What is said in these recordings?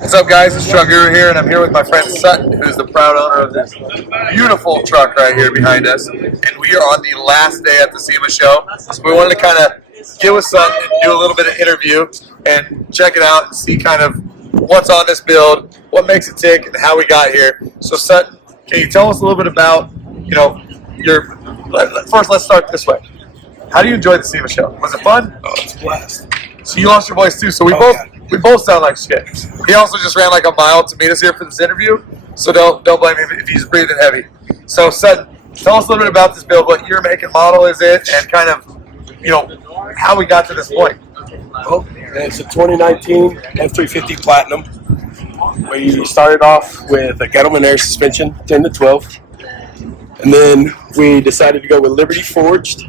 What's up, guys? It's Truck Guru here, and I'm here with my friend Sutton, who's the proud owner of this beautiful truck right here behind us. And we are on the last day at the Sema show, so we wanted to kind of get with Sutton and do a little bit of interview and check it out and see kind of what's on this build, what makes it tick, and how we got here. So, Sutton, can you tell us a little bit about, your? First, let's start this way. How do you enjoy the Sema show? Was it fun? Oh, it's a blast. So you lost your voice too. So we both sound like shit. He also just ran like a mile to meet us here for this interview. So don't blame him if he's breathing heavy. So Sutton, tell us a little bit about this build. What year, make, and model is it, and kind of, how we got to this point. Well, it's a 2019 F350 Platinum. We started off with a Gettleman air suspension, 10 to 12. And then we decided to go with Liberty Forged.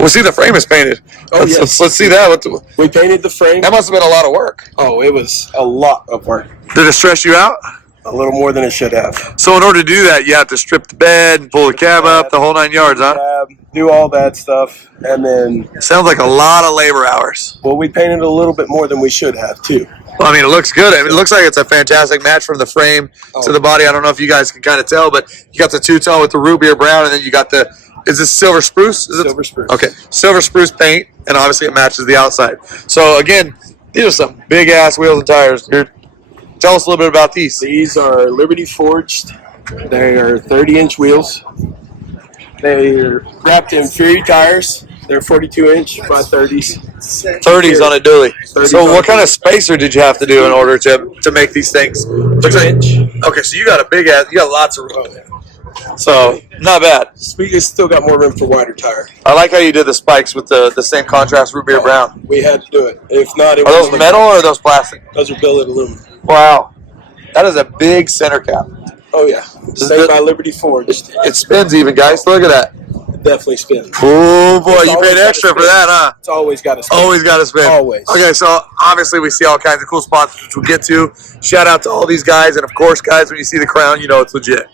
We'll see the frame is painted. Let's see that. We painted the frame. That must have been a lot of work. Oh, it was a lot of work. Did it stress you out? A little more than it should have. So in order to do that, you have to strip the bed, pull the cab up, the whole 9 yards, huh? Do all that stuff, and then... Sounds like a lot of labor hours. Well, we painted a little bit more than we should have, too. Well, I mean, it looks good. I mean, it looks like it's a fantastic match from the frame to the body. I don't know if you guys can kind of tell, but you got the two-tone with the root beer brown, and then you got the... Is this silver spruce? Silver spruce. Okay, silver spruce paint, and obviously it matches the outside. So, again, these are some big-ass wheels and tires, dude. Tell us a little bit about these. These are Liberty Forged. They are 30-inch wheels. They're wrapped in Fury tires. They're 42-inch by 30s. 30s on a dually. So what kind of spacer did you have to do in order to make these things? 2-inch. Okay, so you got a big ass, you got lots of room. So, not bad. We still got more room for wider tire. I like how you did the spikes with the same contrast root beer brown. We had to do it. If not, are those metal or are those plastic? Those are billet aluminum. Wow. That is a big center cap. Oh, yeah. Made by Liberty Forged. It spins even, guys. Look at that. It definitely spins. Oh, boy. You paid extra for that, huh? It's always got to spin. Always got to spin. Always. Okay, so obviously we see all kinds of cool spots, which we'll get to. Shout out to all these guys. And, of course, guys, when you see the crown, you know it's legit.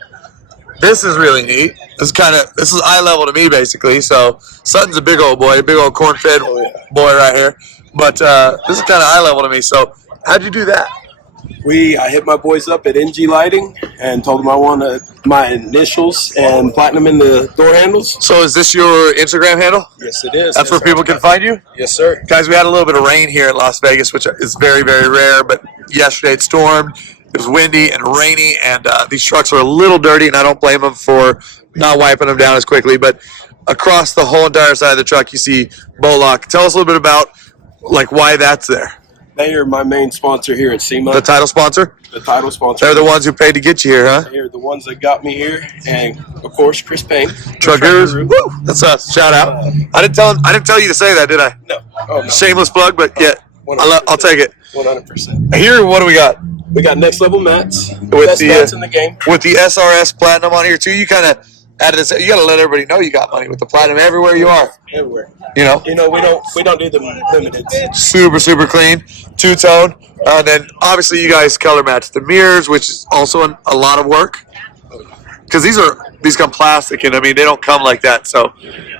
This is really neat. This is eye level to me, basically. So Sutton's a big old boy, a big old corn-fed boy right here. But this is kind of eye level to me. So how'd you do that? I hit my boys up at NG Lighting and told them I wanted my initials and platinum in the door handles. So is this your Instagram handle? Yes, it is. That's where people can find you? Yes, sir. Guys, we had a little bit of rain here in Las Vegas, which is very, very rare. But yesterday it stormed. It was windy and rainy, and these trucks are a little dirty, and I don't blame them for not wiping them down as quickly. But across the whole entire side of the truck, you see Bolock. Tell us a little bit about why that's there. They are my main sponsor here at Sema. The title sponsor? The title sponsor. They're the ones who paid to get you here, huh? They're the ones that got me here, and of course, Chris Payne. Truck Gurus. Woo! That's us. Shout out. I didn't tell you to say that, did I? No. Oh, no. Shameless plug, but yeah, I'll take it. 100%. Here, what do we got? We got next level mats. With Best mats in the game. With the SRS Platinum on here too, you kind of added this. You got to let everybody know you got money with the Platinum everywhere you are. Everywhere. You know, we don't do the limited. Super, super clean, two-tone. And then obviously you guys color match the mirrors, which is also a lot of work. Because these come plastic, and I mean they don't come like that. So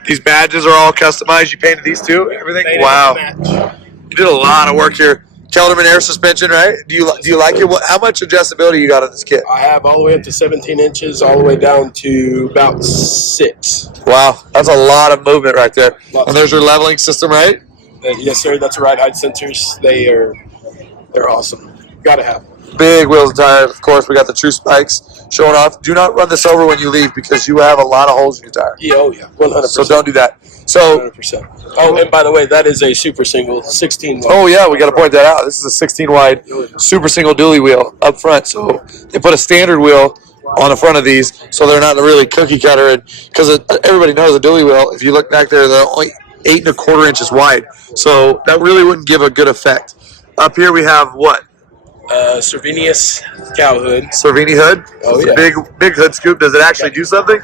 these badges are all customized. You painted these too, everything. Wow, you did a lot of work here. Kelderman air suspension, right? Do you like it? How much adjustability you got on this kit? I have all the way up to 17 inches, all the way down to about 6. Wow, that's a lot of movement right there. And there's your leveling system, right? Yes, sir. That's ride height sensors. They're awesome. Got to have them. Big wheels and tires. Of course, we got the true spikes showing off. Do not run this over when you leave because you have a lot of holes in your tire. Yeah, oh yeah, 100%. So don't do that. So 100%. Oh, and by the way, that is a super single 16 wide. Oh yeah, we got to point that out. This is a 16 wide super single dually wheel up front. So they put a standard wheel on the front of these, so they're not really cookie cutter. And because everybody knows a dually wheel, if you look back there, they're only 8 1/4 inches wide. So that really wouldn't give a good effect. Up here we have what? Cervinius cow hood. Cervini hood. Oh yeah. Big hood scoop. Does it actually do something?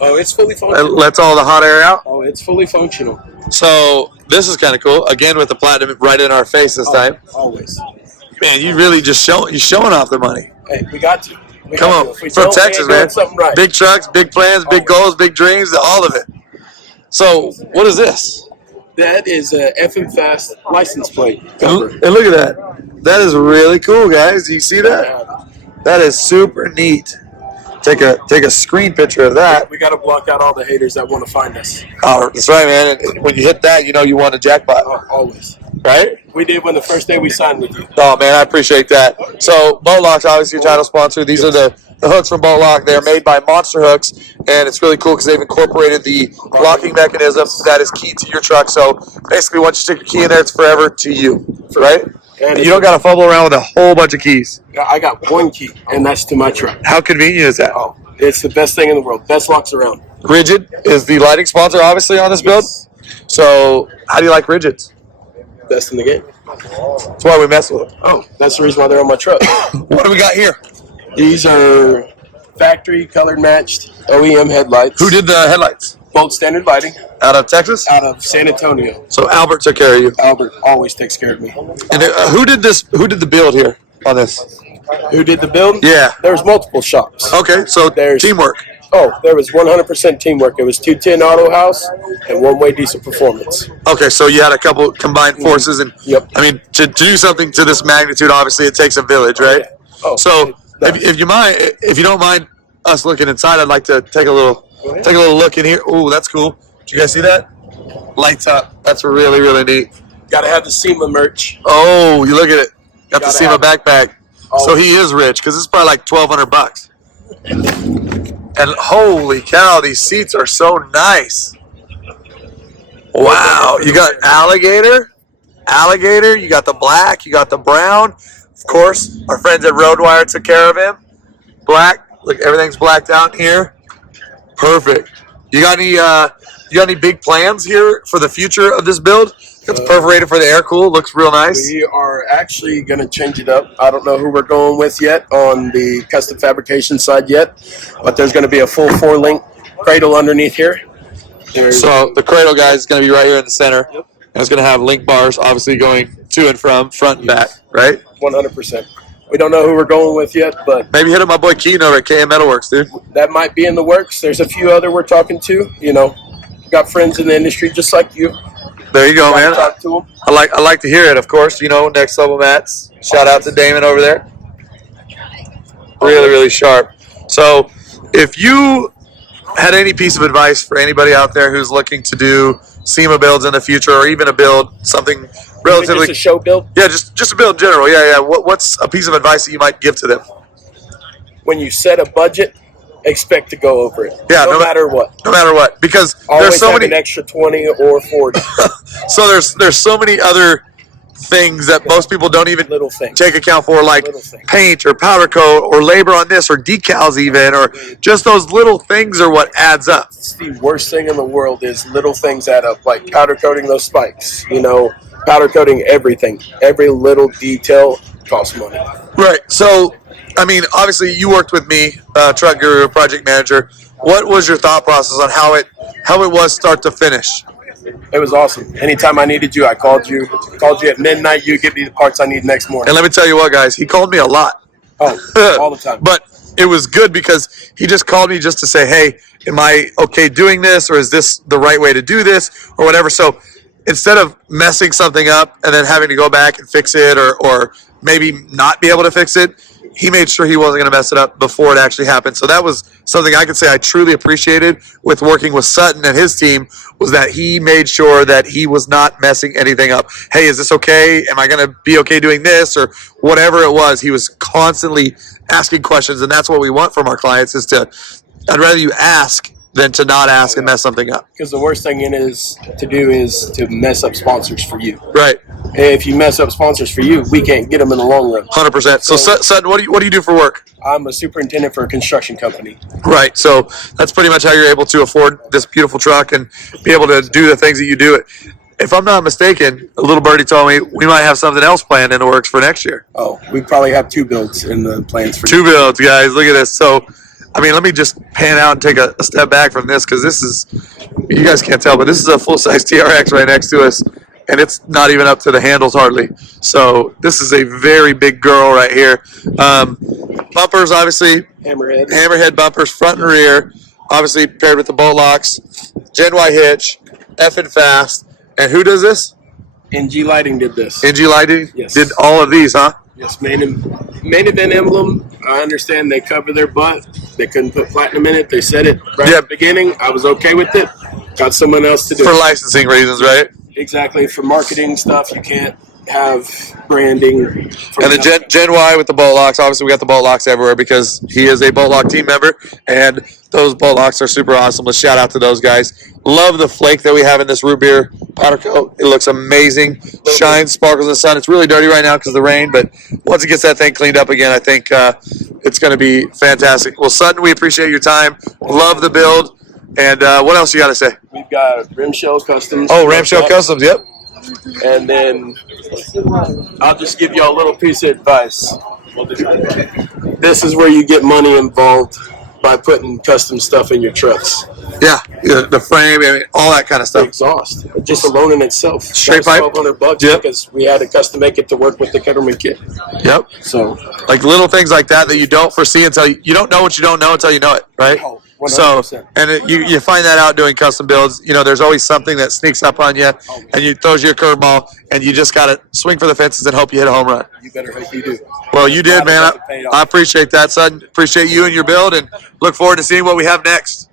Oh, it's fully functional. It lets all the hot air out. Oh, it's fully functional. So this is kind of cool. Again with the platinum right in our face this time. Always. Man, you really you're showing off the money. Hey, we got to. Come on, from Texas, man. Right. Big trucks, big plans, big goals, big dreams, all of it. So what is this? That is a FM Fast license plate And cover. look at that. That is really cool, guys. Do you see that? That is super neat. Take a screen picture of that. We got to block out all the haters that want to find us. Oh, that's right, man. And when you hit that, you know you won a jackpot. Oh, always. Right? We did when the first day we signed with you. Oh, man, I appreciate that. So, Boat Lock's obviously your title sponsor. These are the hooks from Boat Lock. They're made by Monster Hooks, and it's really cool because they've incorporated the locking mechanism that is key to your truck. So, basically, once you stick your key in there, it's forever to you, right? And you don't got to fumble around with a whole bunch of keys. I got one key, and that's to my truck. How convenient is that? Oh, it's the best thing in the world. Best locks around. Rigid is the lighting sponsor, obviously, on this build. So, how do you like Rigids? Best in the game. That's why we mess with them. Oh, that's the reason why they're on my truck. What do we got here? These are factory colored matched OEM headlights. Who did the headlights? Bolt Standard Lighting. Out of Texas? Out of San Antonio. So Albert took care of you. Albert always takes care of me. And who did this? Who did the build here on this? Who did the build? Yeah. There was multiple shops. Okay, so There's teamwork. Oh, there was 100% teamwork. It was 210 Auto House and One Way Diesel Performance. Okay, so you had a couple combined forces, and Yep. I mean to do something to this magnitude, obviously it takes a village, right? Yeah. Oh, So it if you don't mind us looking inside, I'd like to take a little look in here. Ooh, that's cool. Did you guys see that? Lights up. That's really, really neat. Got to have the SEMA merch. Oh, you look at it. Got the Gotta Sema have it. backpack. Oh. So he is rich because it's probably like $1,200. And holy cow, these seats are so nice. Wow, you got alligator. You got the black, you got the brown. Of course, our friends at Roadwire took care of him. Black, look, everything's blacked out here. Perfect. You got any big plans here for the future of this build? Got the perforated for the air cool. Looks real nice. We are actually going to change it up. I don't know who we're going with yet on the custom fabrication side yet, but there's going to be a full 4-link cradle underneath here. So the cradle guy is going to be right here in the center. Yep. And it's going to have link bars, obviously going to and from, front and back, right? 100%. We don't know who we're going with yet, but maybe hit up my boy Keen over at KM Metalworks, dude. That might be in the works. There's a few other we're talking to. You know, got friends in the industry just like you. There you go, man. Talk to them. I like to hear it, of course. You know, Next Level Mats. Shout out to Damon over there. Really, really sharp. So, if you had any piece of advice for anybody out there who's looking to do SEMA builds in the future, or even a build, something relatively, just a show build. Yeah, just a build in general. Yeah. What's a piece of advice that you might give to them? When you set a budget, expect to go over it. Yeah, no matter what. No matter what, because Always there's so have many an extra 20 or 40. So there's so many other things that most people don't even Little things. take account for, like Little things. paint or powder coat or labor on this or decals even, or just those little things are what adds up. It's the worst thing in the world is little things add up, like powder coating those spikes. You know, powder coating everything. Every little detail costs money. Right. So, I mean, obviously you worked with me, Truck Guru, project manager. What was your thought process on how it was start to finish? It was awesome. Anytime I needed you, I called you. Called you at midnight. You give me the parts I need next morning. And let me tell you what, guys, he called me a lot. Oh, all the time. But it was good because he just called me just to say, hey, am I okay doing this, or is this the right way to do this, or whatever. So instead of messing something up and then having to go back and fix it, or maybe not be able to fix it, he made sure he wasn't going to mess it up before it actually happened. So that was something I could say I truly appreciated with working with Sutton and his team, was that he made sure that he was not messing anything up. Hey, is this okay? Am I going to be okay doing this? Or whatever it was, he was constantly asking questions, and that's what we want from our clients I'd rather you ask than to not ask and mess something up. Because the worst thing is to mess up sponsors for you. Right. If you mess up sponsors for you, we can't get them in the long run. 100%. So Sutton, what do you do for work? I'm a superintendent for a construction company. Right. So that's pretty much how you're able to afford this beautiful truck and be able to do the things that you do. If I'm not mistaken, a little birdie told me we might have something else planned in the works for next year. Oh, we probably have 2 builds in the plans for 2 builds, guys. Look at this. So, I mean, let me just pan out and take a step back from this, because this is, you guys can't tell, but this is a full-size TRX right next to us, and it's not even up to the handles hardly. So this is a very big girl right here. Bumpers, obviously. Hammerhead bumpers, front and rear. Obviously paired with the bolt locks. Gen Y hitch, F and fast. And who does this? NG Lighting did this. NG Lighting Yes. did all of these, huh? Yes, main event emblem. I understand they cover their butt. They couldn't put platinum in it. They said it right at the beginning. I was okay with it. Got someone else to do For it. licensing reasons, right? Exactly. For marketing stuff, you can't have branding. And the Gen Y with the bolt locks. Obviously, we got the bolt locks everywhere because he is a bolt lock team member, and those bolt locks are super awesome. Let's shout out to those guys. Love the flake that we have in this root beer powder coat. It looks amazing. Shines, sparkles in the sun. It's really dirty right now because of the rain, but once it gets that thing cleaned up again, I think it's going to be fantastic. Well, Sutton, we appreciate your time. Love the build. And what else you got to say? We've got Rimshell Customs. Oh, Ramshell Customs, yep. And then I'll just give you a little piece of advice. This is where you get money involved by putting custom stuff in your trucks. Yeah, the frame, I mean, all that kind of The stuff. exhaust, just alone in itself. Straight pipe? $1,200 Yep. because we had to custom make it to work with the Ketterman kit. Yep. So, Like little things like that you don't foresee until you don't know what you don't know until you know it, right? Oh, So, 100%. and you find that out doing custom builds. You know, there's always something that sneaks up on you, and you throws you a curveball, and you just got to swing for the fences and hope you hit a home run. You better hope you do. Well, you did, man. I appreciate that, son. Appreciate you and your build, and look forward to seeing what we have next.